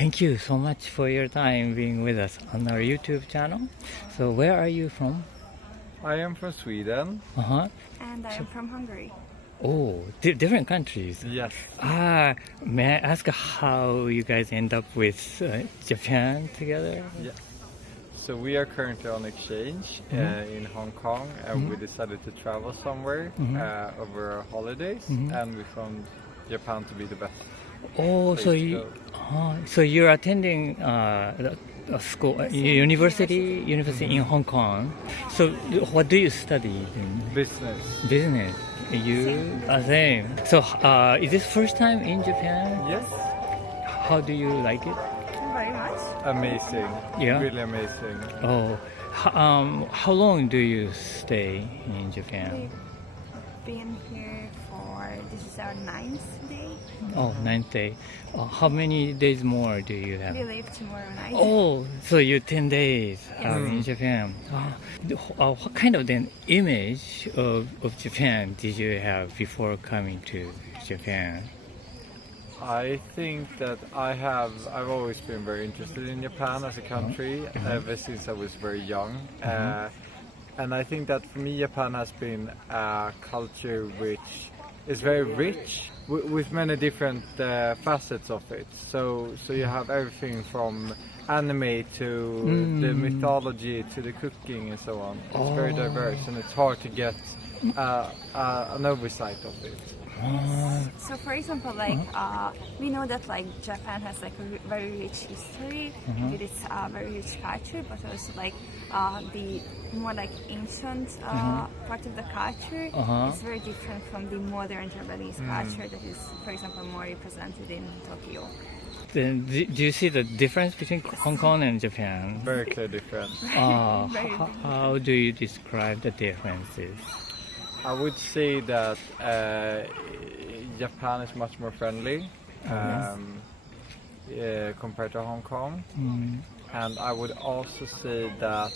thank you so much for your time being with us on our YouTube channel. So where are you from? I am from Sweden. Uh-huh. And I am from Hungary. Oh, different countries. Yes. May I ask how you guys end up with Japan together? Yes. So we are currently on exchange in Hong Kong, and we decided to travel somewhere over our holidays, and we found Japan to be the best. Oh, place so you're attending a school, university in Hong Kong. So what do you study in? Business. Business. You are same. So is this first time in Japan? Yes. How do you like it? Very much. Amazing. Yeah. Really amazing. Oh, how long do you stay in Japan? We've been here this is our 9th day. Oh, 9th day. How many days more do you have? We leave tomorrow night. Oh, so you're 10 days in Japan. What kind of then image of Japan did you have before coming to Japan? I think that I've always been very interested in Japan as a country ever since I was very young. And I think that for me Japan has been a culture which is very rich with many different facets of it. So you have everything from anime to the mythology to the cooking and so on. It's very diverse, and it's hard to get an oversight of it. So for example, we know that Japan has a very rich history with its very rich culture, but also the more ancient part of the culture is very different from the modern Japanese culture that is, for example, more represented in Tokyo. Then do you see the difference between Hong Kong and Japan? Very clear difference. How do you describe the differences? I would say that Japan is much more friendly compared to Hong Kong. And I would also say that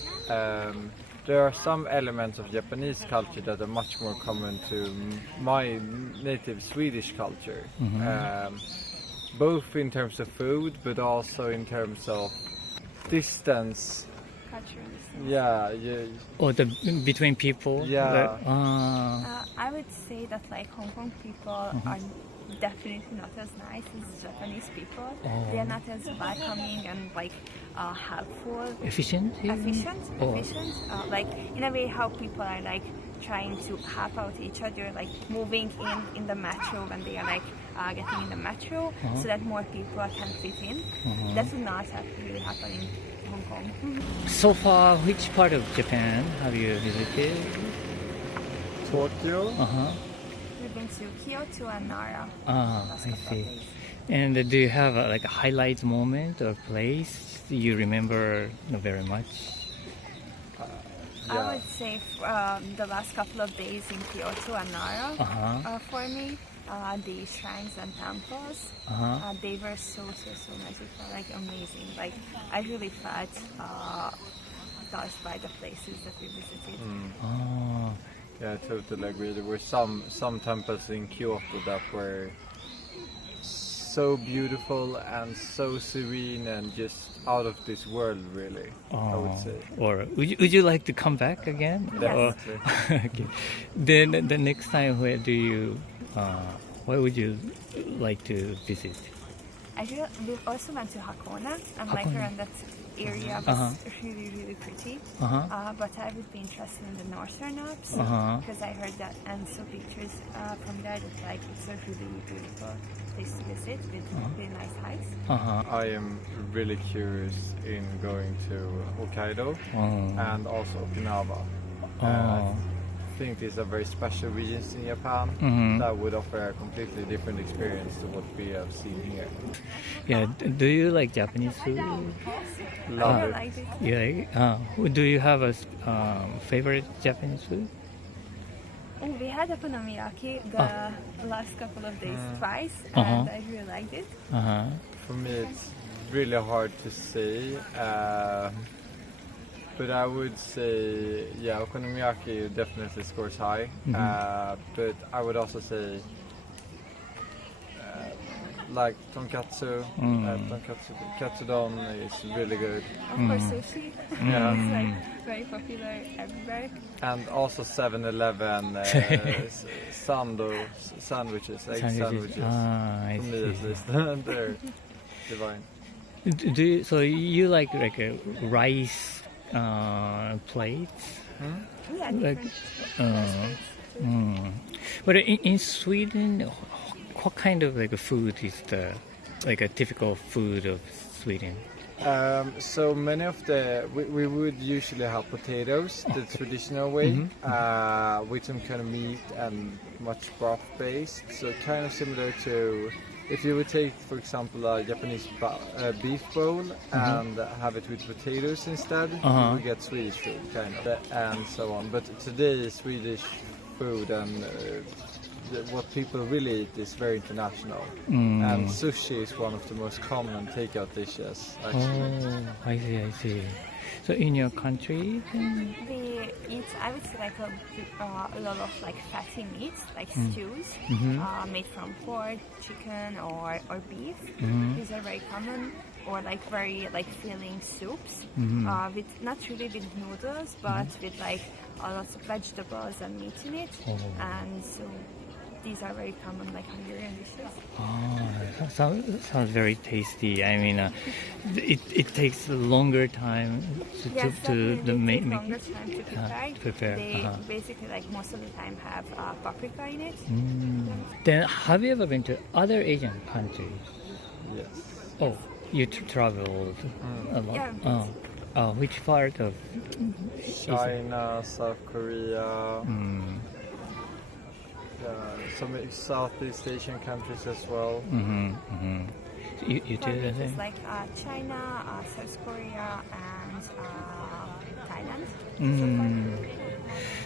there are some elements of Japanese culture that are much more common to my native Swedish culture. Both in terms of food, but also in terms of distance. Yeah. Or between people? Yeah. I would say that Hong Kong people are definitely not as nice as Japanese people. They are not as welcoming and helpful. Efficient? Efficient. In a way, how people are trying to help out each other, moving in the metro when they are getting in the metro, so that more people can fit in. That would not really happen in Hong Kong. So far, which part of Japan have you visited? Tokyo. We've been to Kyoto and Nara. I see. And do you have a highlight moment or place you remember very much? I would say the last couple of days in Kyoto and Nara for me. The shrines and temples, they were so magical, amazing. I really felt touched by the places that we visited. Yeah, I totally agree. There were some temples in Kyoto that were so beautiful and so serene and just out of this world, really. I would say. Or would you like to come back again? Yes. Okay. Then the next time, where would you like to visit? We also went to Hakone, and around that area was really pretty. But I would be interested in the northern Alps because I heard that and saw pictures from there that it's a really beautiful place to visit with really nice hikes. I am really curious in going to Hokkaido and also Okinawa. I think these are very special regions in Japan that would offer a completely different experience to what we have seen here. Yeah, do you like Japanese food? Love it. Like it. Yeah. Do you have a favorite Japanese food? Oh, we had okonomiyaki the last couple of days twice, and I really liked it. For me, it's really hard to say. But I would say, okonomiyaki definitely scores high. But I would also say like tonkatsu. Katsudon is really good. Of course, sushi. Yeah. It's like very popular everywhere. And also 7-Eleven sandwiches, egg sandwiches. I For me see. at least. They're divine. So you like a rice plates? Yeah, Like, different. But in Sweden, what kind of like a food is a typical food of Sweden? So many of we would usually have potatoes the traditional way, with some kind of meat and much broth based. So kind of similar to if you would take, for example, a Japanese beef bowl and have it with potatoes instead, you would get Swedish food, kind of, and so on. But today, Swedish food and what people really eat is very international. And sushi is one of the most common takeout dishes, actually. Oh, I see. So in your country? We eat, I would say, like a lot of like fatty meats, like stews, made from pork, chicken, or beef. These are very common. Or like very like filling soups, with not really with noodles, but with like a lot of vegetables and meat in it. And so these are very common like Hungarian dishes. Oh, sounds very tasty. I mean, it takes a longer time to make longer time to prepare. They basically like most of the time have paprika in it. Then have you ever been to other Asian countries? Yes. Oh, you traveled a lot? Yeah. Which part of China, South Korea, some Southeast Asian countries as well. You did It's like China, South Korea, and Thailand.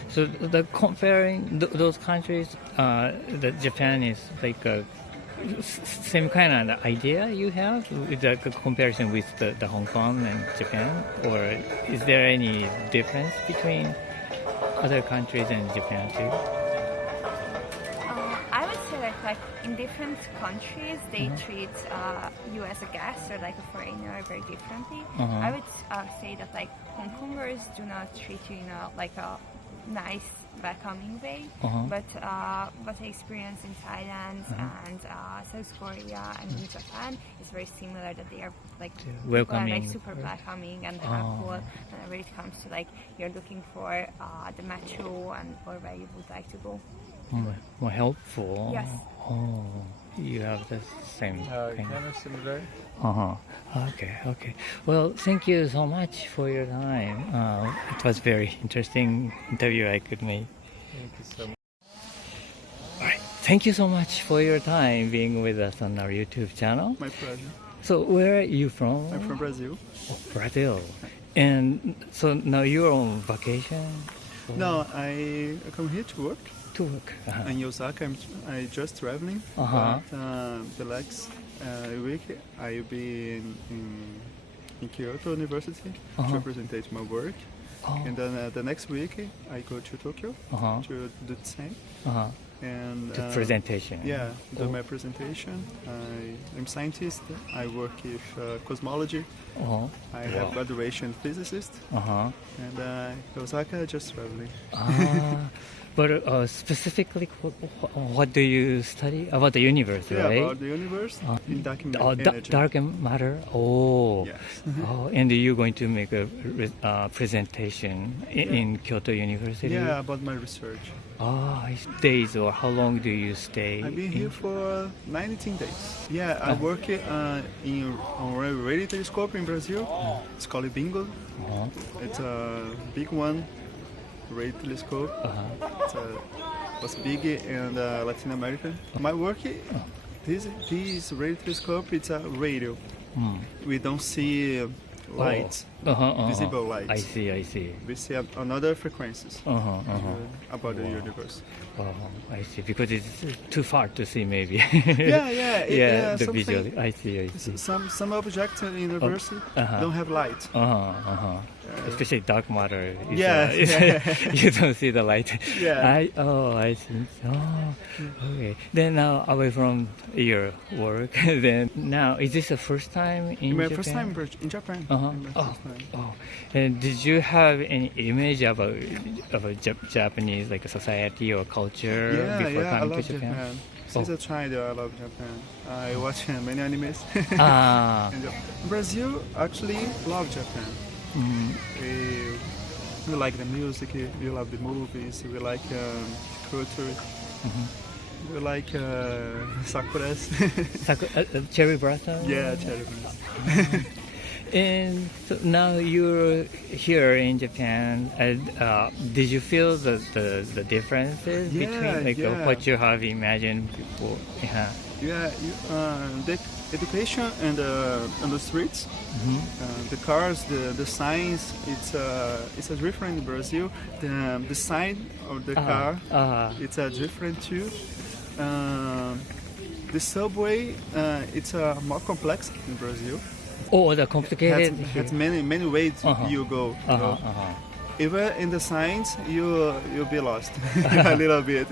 So comparing those countries, that Japan is like a same kind of idea you have with the comparison with the Hong Kong and Japan, or is there any difference between other countries and Japan too? I would say like in different countries they treat you as a guest or like a foreigner very differently. I would say that like Hong Kongers do not treat you in like a nice welcoming way, but what I experienced in Thailand and South Korea and in Japan is very similar, that they are like welcoming, like super welcoming and helpful when it comes to like you're looking for the metro and or where you would like to go. More helpful. Yes. Oh, you have the same thing. Kind of similar. Okay. Well, thank you so much for your time. It was very interesting interview I could make. Thank you so much. All right. Thank you so much for your time being with us on our YouTube channel. My pleasure. So where are you from? I'm from Brazil. Oh, Brazil. And so now you're on vacation? No, I come here to work. To work. In Osaka, I just traveling. But the next week I'll be in Kyoto University to present my work. And then the next week I go to Tokyo to do the same. And the presentation. Yeah, do my presentation. I'm scientist. I work with cosmology. I have graduation physicist. And Osaka just traveling. But specifically, what do you study about the universe, Yeah, right? about the universe in dark energy. Dark matter. Oh, Yes. And you're going to make a presentation in Kyoto University. Yeah, about my research. Days or how long do you stay? I've been here for 19 days. Yeah, I work on a radio telescope in Brazil. It's called Bingo. It's a big one, radio telescope. It's big in Latin America. My work, this radio telescope, it's a radio. We don't see lights. visible light. I see. We see another frequencies about the universe. I see. Because it's too far to see, maybe. Yeah. The visual. I see. Some objects in the universe don't have light. Especially dark matter. You don't see the light. Yeah. I see. Okay. Then now, away from your work, then now, is this the first time in My Japan? first time in Japan. And did you have any image about Japanese, like society or culture before I coming love to Japan? Since a child, I love Japan. I watch many animes. And Brazil actually love Japan. We like the music, we love the movies, we like culture, we like sakuras. Cherry blossom? Yeah, cherry blossom. And so now you're here in Japan. Did you feel the differences between what you have imagined before? The education and the streets, the cars, the signs. It's a different in Brazil. The sign of the car, it's different too. The subway, it's more complex in Brazil. Oh, the complicated. Has many ways you go. You know? Even in the signs, you'll be lost a little bit.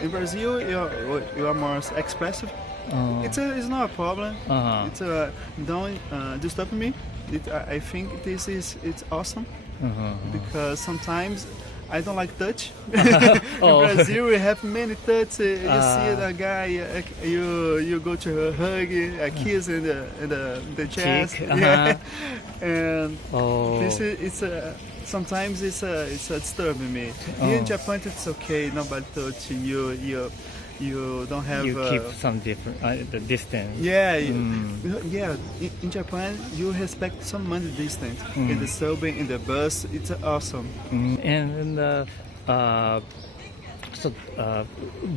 In Brazil, you are more expressive. It's not a problem. It's don't disturb me. I think it's awesome because sometimes I don't like touch. In Brazil, we have many touch. You see the guy, you go to hug, a kiss in the chest. Cheek, And this is sometimes it's disturbing me. Here in Japan, it's okay. Nobody touch you. You don't have. You keep some different the distance. Yeah. In Japan, you respect so much distance. In the subway, in the bus, it's awesome. And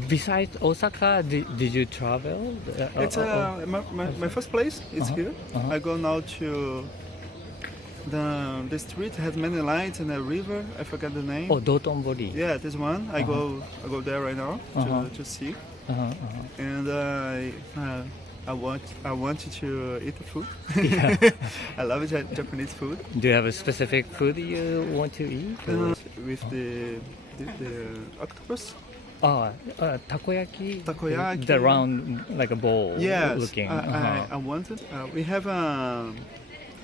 besides Osaka, did you travel? It's my first place. It's here. I go now to. The street has many lights and a river. I forgot the name. Oh, Dotonbori. Yeah, this one. I go there right now to see. And I want to eat the food. I love Japanese food. Do you have a specific food you want to eat? With the octopus. Takoyaki. Takoyaki. The round, like a bowl. Yes, looking. I wanted. We have a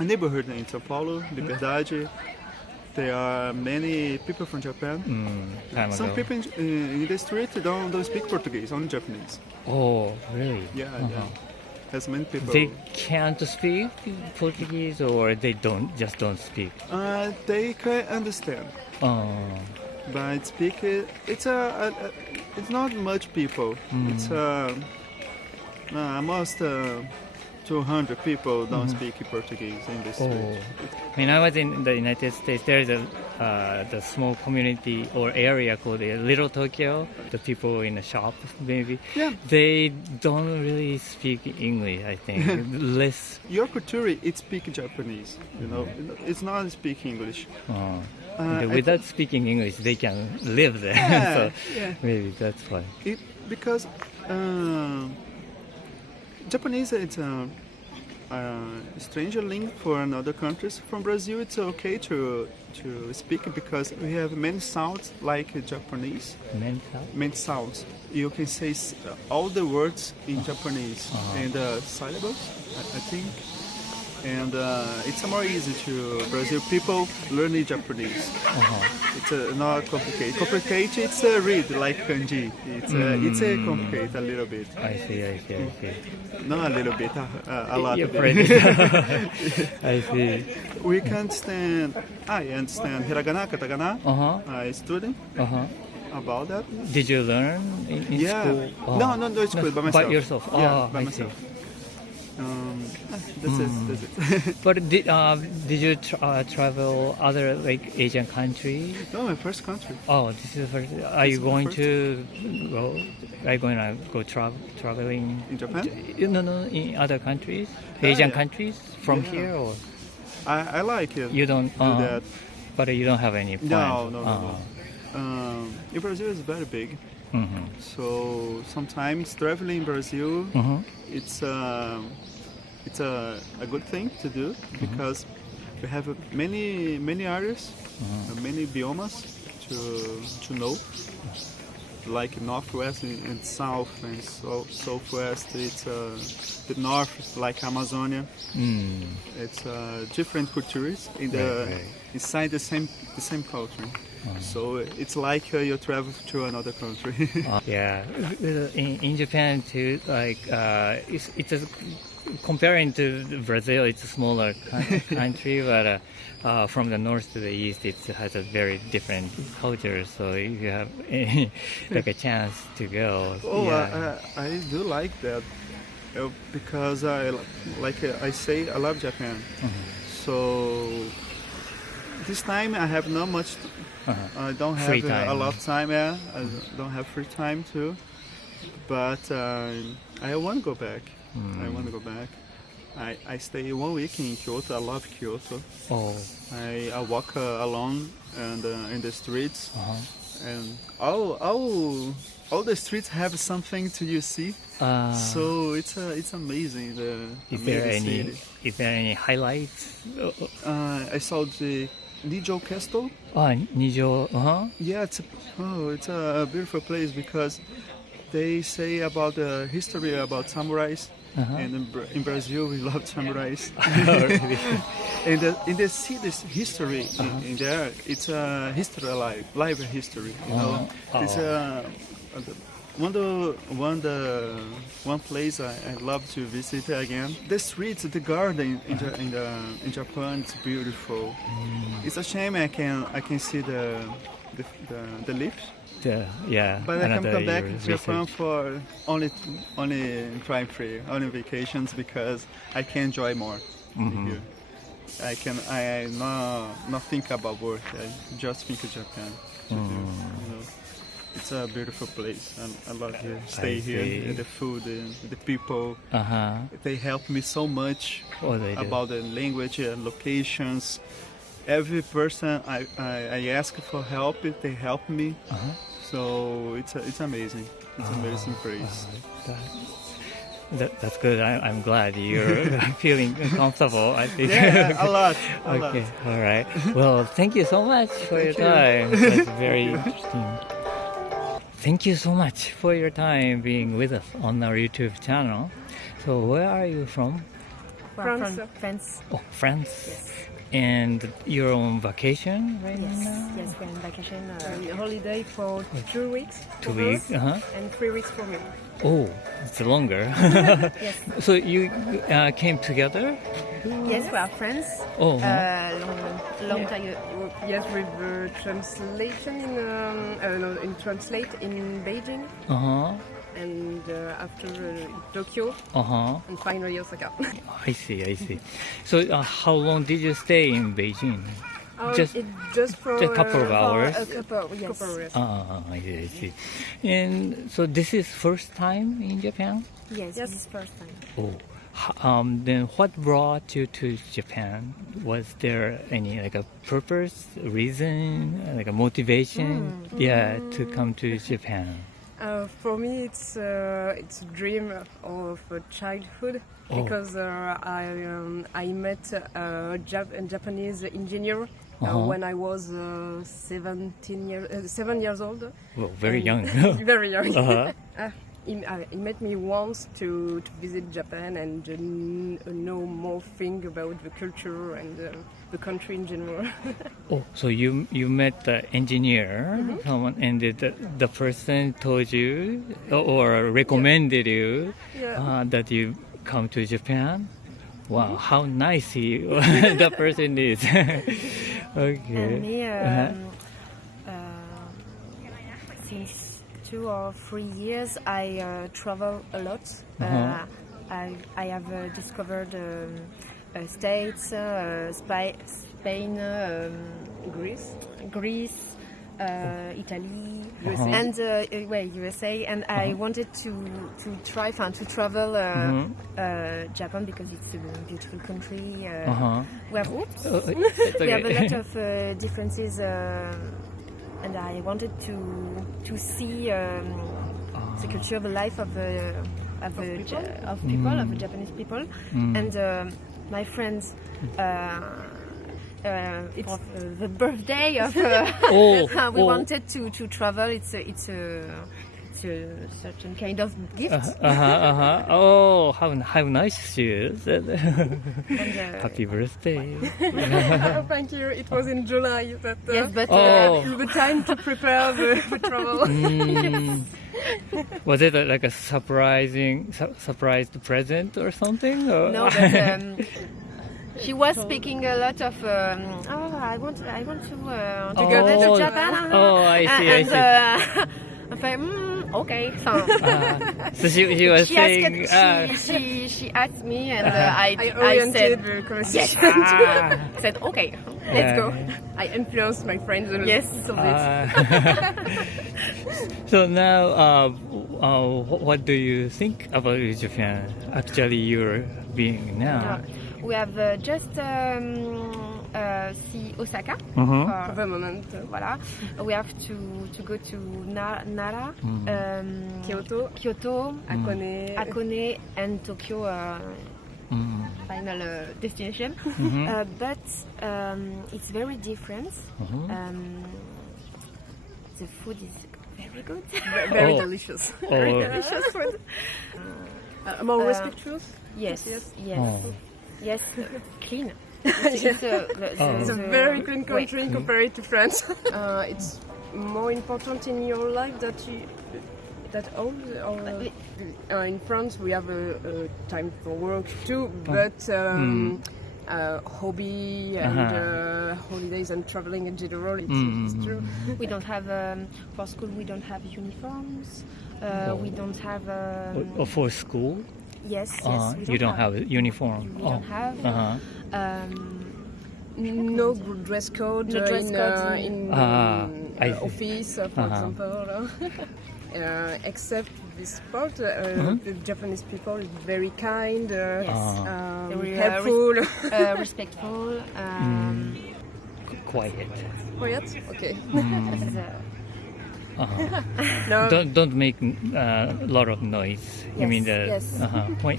neighborhood in São Paulo, Liberdade. There are many people from Japan. Some people in the street don't speak Portuguese, only Japanese. Oh, really? Yeah. Has many people. They can't speak Portuguese, or they just don't speak. They can understand. But speak it's not much people. It's almost 200 people don't speak Portuguese in the street. When I was in the United States, there is the small community or area called Little Tokyo. The people in the shop, maybe. Yeah. They don't really speak English, I think. Less. Your culture, it speak Japanese. You know, it's not speak English. Without speaking English, they can live there. So maybe that's why. Because Japanese, it's a stranger link for another countries. From Brazil, it's okay to speak because we have many sounds like Japanese. Many sounds. You can say all the words in Japanese and syllables, I think. And it's more easy to Brazil people learning Japanese. It's not complicated. Complicated, it's read like kanji. It's complicated a little bit. I see. Not a little bit, a lot You're of it. I see. We can understand. I understand hiragana, katakana. I studied about that. Did you learn in school? No, school by myself. By yourself? By myself. That's it. But did you travel other like Asian countries? No, my first country. Oh, this is the first. Are you going to go traveling in Japan? No, in other countries, Asian countries from here or? I like it. You don't do that. but you don't have any plans. No. In Brazil is very big. So sometimes traveling in Brazil, it's a good thing to do because we have many areas, many biomes to know, like northwest and south and southwest. It's the north is like Amazonia. It's different cultures inside the same culture. So it's like you travel to another country. Yeah, in Japan too, like it's a, comparing to Brazil, it's a smaller country, but from the north to the east, it has a very different culture. So if you have like a chance to go, I do like that because I say I love Japan. So this time I have not much. I don't have a lot of time. I don't have free time too, but I want to go back. I stay 1 week in Kyoto. I love Kyoto. I walk along and in the streets, and all the streets have something to you see. So it's amazing. Is there any highlights? I saw the Nijo Castle. Nijo. Yeah, it's a beautiful place because they say about the history about samurais. And in Brazil, we love samurais. Really? And they see this history in there. It's a history live history. You know, it's one place I love to visit again. The streets, the garden in Japan, it's beautiful. It's a shame I can see the leaves. But I come back to Japan for only prime free, only vacations because I can enjoy more here. I not think about work. I just think of Japan. You know, it's a beautiful place. I love to stay here. And the food, and the people. They help me so much about the language, locations. Every person I ask for help, they help me. So it's amazing. It's an amazing place. That's good. I'm glad you're feeling comfortable. I think. Yeah, a lot. Okay, all right. Well, thank you so much for your time. That's very interesting. Thank you so much for your time being with us on our YouTube channel. So, where are you from? France. Oh, France. Yes. And you're on vacation right now? Yes, we're on vacation, holiday for 2 weeks. 2 weeks, And 3 weeks for me. Oh, it's longer. Yes. So you came together? Yes, we are friends. Oh, Long time. Yes, with translation in translate in Beijing. And after Tokyo, and finally Osaka. I see. So how long did you stay in Beijing? Just for a couple of hours. A couple hours. I see. And so this is first time in Japan? Yes, this is first time. Oh, then what brought you to Japan? Was there any like a purpose, reason, like a motivation, to come to Japan? For me, it's a dream of childhood because I met a Japanese engineer when I was 7 years old. Well, very young. Very young. He met me once to visit Japan and know more things about the culture and the country in general. So you met the engineer, someone, and the person told you or recommended you that you come to Japan? Wow, how nice the person is. Okay. And me, since 2 or 3 years, I travel a lot. I have discovered States, Spain, Greece, Italy, USA. and USA. And I wanted to travel Japan because it's a beautiful country. We have we have a lot of differences, and I wanted to see the culture of the life of Japanese people, and my friends. It's the birthday of. We wanted to travel. It's a certain kind of gift. Oh, how nice she is! Happy birthday! Thank you. It was in July, but Yes, but the time to prepare the travel. Was it like a surprised present or something? Or? no, but. She was speaking a lot of. I want to go to Japan. Oh, I see. I thought, okay. So she was saying. She asked me, and I oriented said the conversation. yes. I said okay, let's go. I influenced my friends a Yes. little bit. So now, what do you think about Japan? Actually, you're being now. We have just see Osaka For the moment, Voilà. We have to go to Nara, Kyoto, Kyoto, Hakone, and Tokyo. Final destination, but it's very different. The food is very good, very delicious. Very delicious food. More respectful. Yes, clean. It's a very clean country compared to France. It's more important in your life that all. In France, we have a time for work too, but hobby and holidays and traveling in general, it's true. We don't have for school. We don't have uniforms. We don't have. For school? Yes. You don't have a uniform. We don't have. No dress code in office, for example. Except this part, the Japanese people is very kind, very helpful, respectful, Quiet. Quiet. Okay. No. Don't make a lot of noise. You mean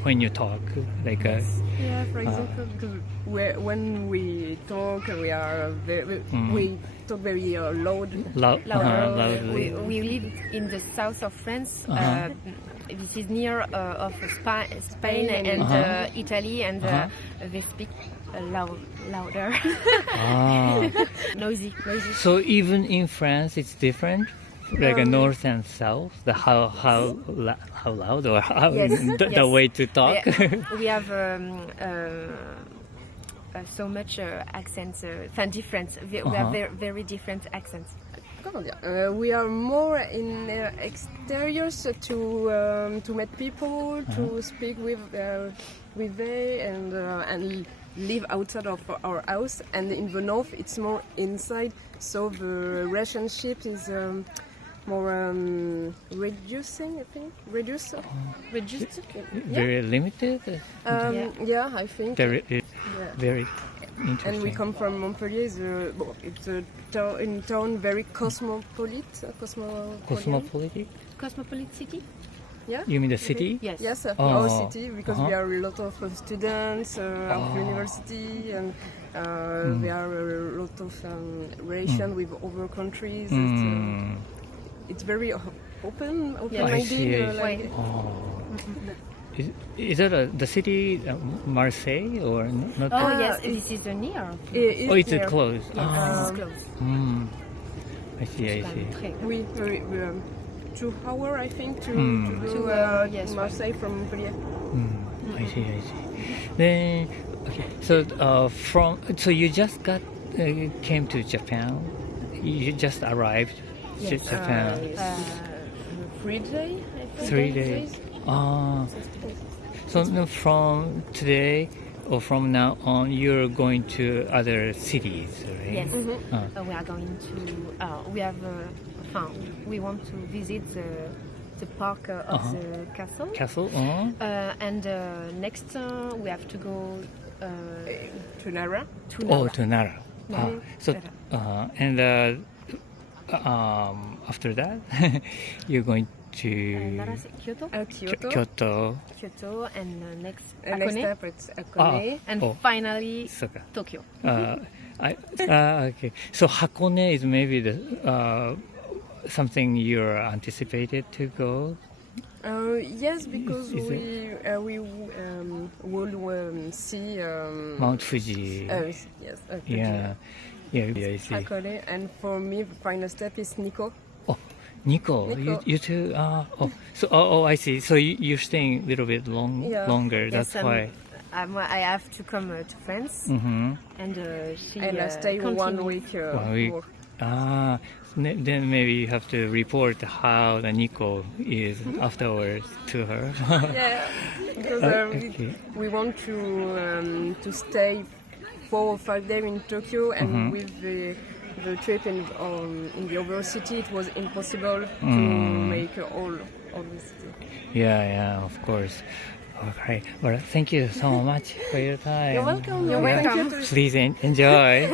when you talk, like yeah, for example, because when we talk, we are we talk very loudly. We live in the south of France. This is near of Spain and Italy, and they speak louder, noisy. So even in France, it's different. Like a north and south, how loud or how the way to talk. We have so much accents, different. We have very different accents. We are more in exteriors to meet people, to speak with them, and live outside of our house. And in the north, it's more inside. So the relationship is. More reducing, I think. Reduced? Very limited? Yeah, I think. Very interesting. And we come from Montpellier. It's a town very cosmopolitan. Cosmopolitan city? Yeah. You mean the city? Yes, our city, because we are a lot of students of university, and there are a lot of relation with other countries. It's very open-minded. Is that the city Marseille or not? Oh yes, this is near. It's close. Yes, this is close. I see. We 2 hours, I think, to go to Marseille from Montpellier. I see. Then so so you just came to Japan. You just arrived. Yes. Japan. 3 days, I think. 3 days. So from today, or from now on, you're going to other cities, right? Yes, we are going to. We want to visit the park of the castle. Castle? And next we have to go To Nara. to Nara. Oh, to Nara. So, and after that, you're going to Nara, Kyoto. Kyoto. Kyoto. And next Next Hakone. step it's Hakone. And finally So, Tokyo. okay. So Hakone is maybe the something you're anticipated to go. Yes, because Is we will see Mount Fuji. yes, Yeah, I see. Hakone, and for me, the final step is Nikko. Oh, Nikko, you too. I see. So you're staying a little bit longer. Yes, That's why. I have to come to France, Mm-hmm. and she And I stay 1 week. 1 week. More. Then maybe you have to report how the Nikko is afterwards to her. Yeah, because Okay. we want to stay 4 or 5 days in Tokyo, and with the trip in the overall city, it was impossible to make all this. Yeah, of course. Okay. Well, thank you so much for your time. You're welcome. You're welcome. Please enjoy.